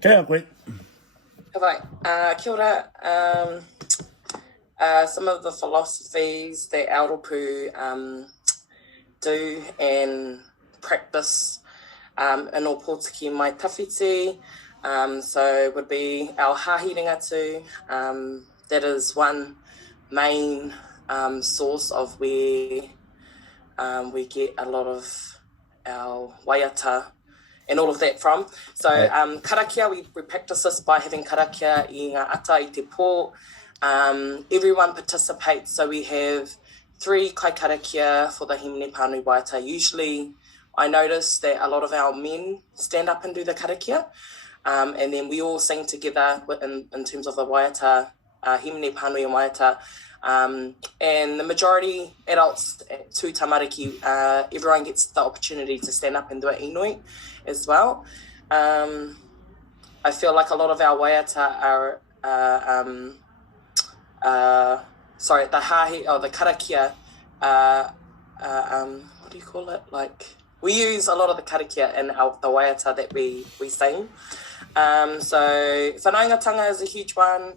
Kia koe. Kia ora. Some of the philosophies that Aotearoa do and practice in o Pōtiki mai tawhiti. So would be our hahi ringatu. That is one main source of where we get a lot of our waiata and all of that from. So karakia, we practice this by having karakia i ngā ata i te pō. Everyone participates, so we have 3 kai karakia for the himene pānui waiata. Usually I notice that a lot of our men stand up and do the karakia, and then we all sing together in terms of the waiata, himene pānui and waiata. And the majority adults to tamariki, everyone gets the opportunity to stand up and do it inui as well. I feel like a lot of our waiata are the hahi or the karakia, what do you call it? Like, we use a lot of the karakia in the waiata that we sing. So whanaungatanga is a huge one.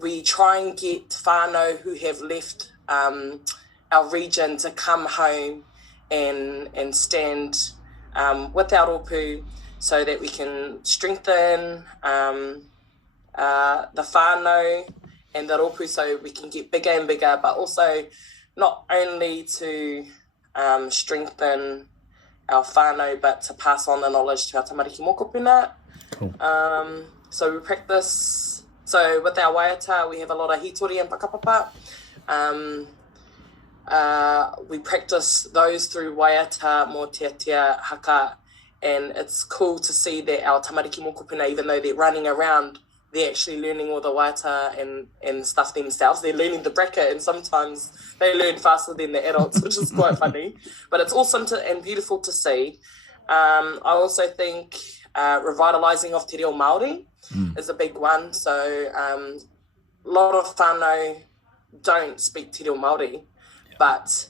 We try and get whānau who have left our region to come home and stand with our rōpū so that we can strengthen the whānau and the rōpū so we can get bigger and bigger, but also not only to strengthen our whānau, but to pass on the knowledge to our tamariki mokopuna. Cool. So we practice, so with our waiata, we have a lot of hitori and pakapapa. We practice those through waiata, mō tia haka, and it's cool to see that our tamariki mokopuna, even though they're running around, they're actually learning all the waiata and stuff themselves. They're learning the bracket, and sometimes they learn faster than the adults, which is quite funny. But it's awesome and beautiful to see. I also think revitalising of te reo Māori is a big one. So a lot of whānau don't speak te reo Māori, but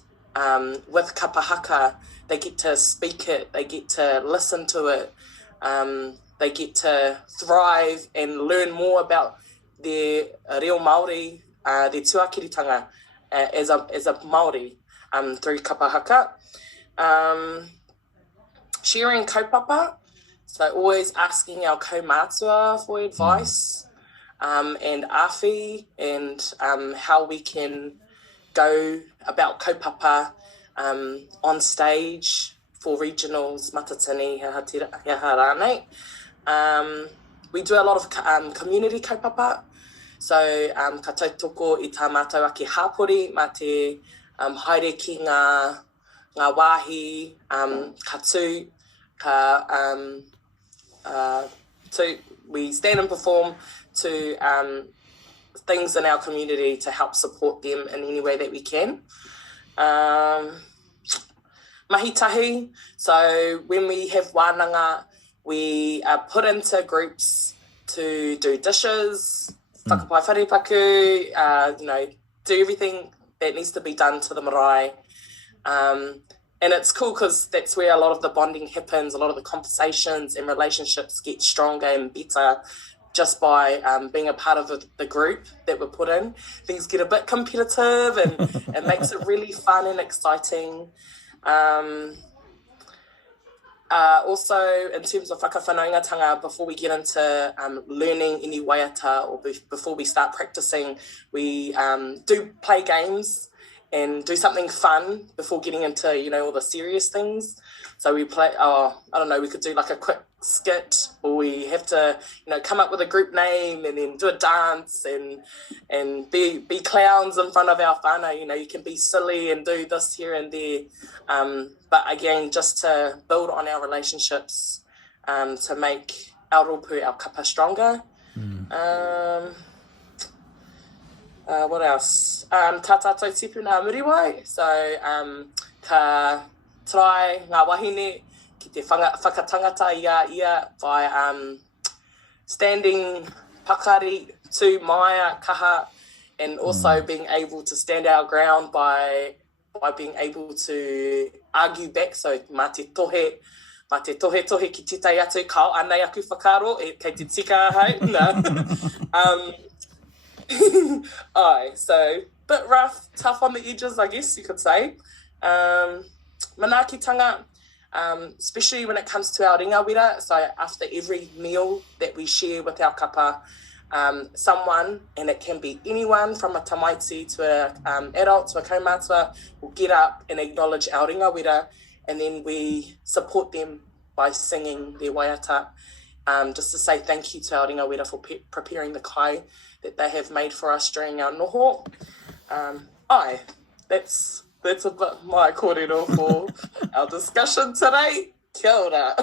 with kapahaka, they get to speak it, they get to listen to it, they get to thrive and learn more about their reo Māori, their tuakiritanga as a Māori through kapahaka. Sharing kaupapa, so always asking our kaumātua for advice and awhi and how we can go about kaupapa on stage for regionals, matatini, hea rānei. We do a lot of community kaupapa, so ka tautoko i tā mātou ake hāpori, mā te haere ki ngā wāhi, ka tū, we stand and perform to things in our community to help support them in any way that we can. Mahitahi, so when we have wānanga, we are put into groups to do dishes, whakapai wharepaku, do everything that needs to be done to the marae. And it's cool because that's where a lot of the bonding happens, a lot of the conversations and relationships get stronger and better just by being a part of the group that we're put in. Things get a bit competitive and it makes it really fun and exciting. Also, in terms of whakawhanaungatanga, before we get into learning any waiata or before we start practicing, we do play games and do something fun before getting into, all the serious things. So we play, we could do like a quick skit, or we have to, come up with a group name and then do a dance and be clowns in front of our whānau. You can be silly and do this here and there. But again, just to build on our relationships, to make our rōpū, our kapa stronger. What else? Tā tātou tipu nā muriwai. So, ka try ngā wahine ki te whakatangata ia by standing pakari to Maya kaha, and also being able to stand our ground by being able to argue back. So mā te tohe, ma te tohe tohe ki te tai atu, kao anei aku whakaro, kei te tika hei, no. So, bit rough, tough on the edges, I guess you could say. Manaakitanga, especially when it comes to our ringawera, so after every meal that we share with our kapa, someone, and it can be anyone from a tamaiti to an adult to a kaumātua, will get up and acknowledge our ringawera, and then we support them by singing their waiata, just to say thank you to our ringawera for preparing the kai that they have made for us during our noho. That's a bit my kōrero for our discussion today. Kia ora.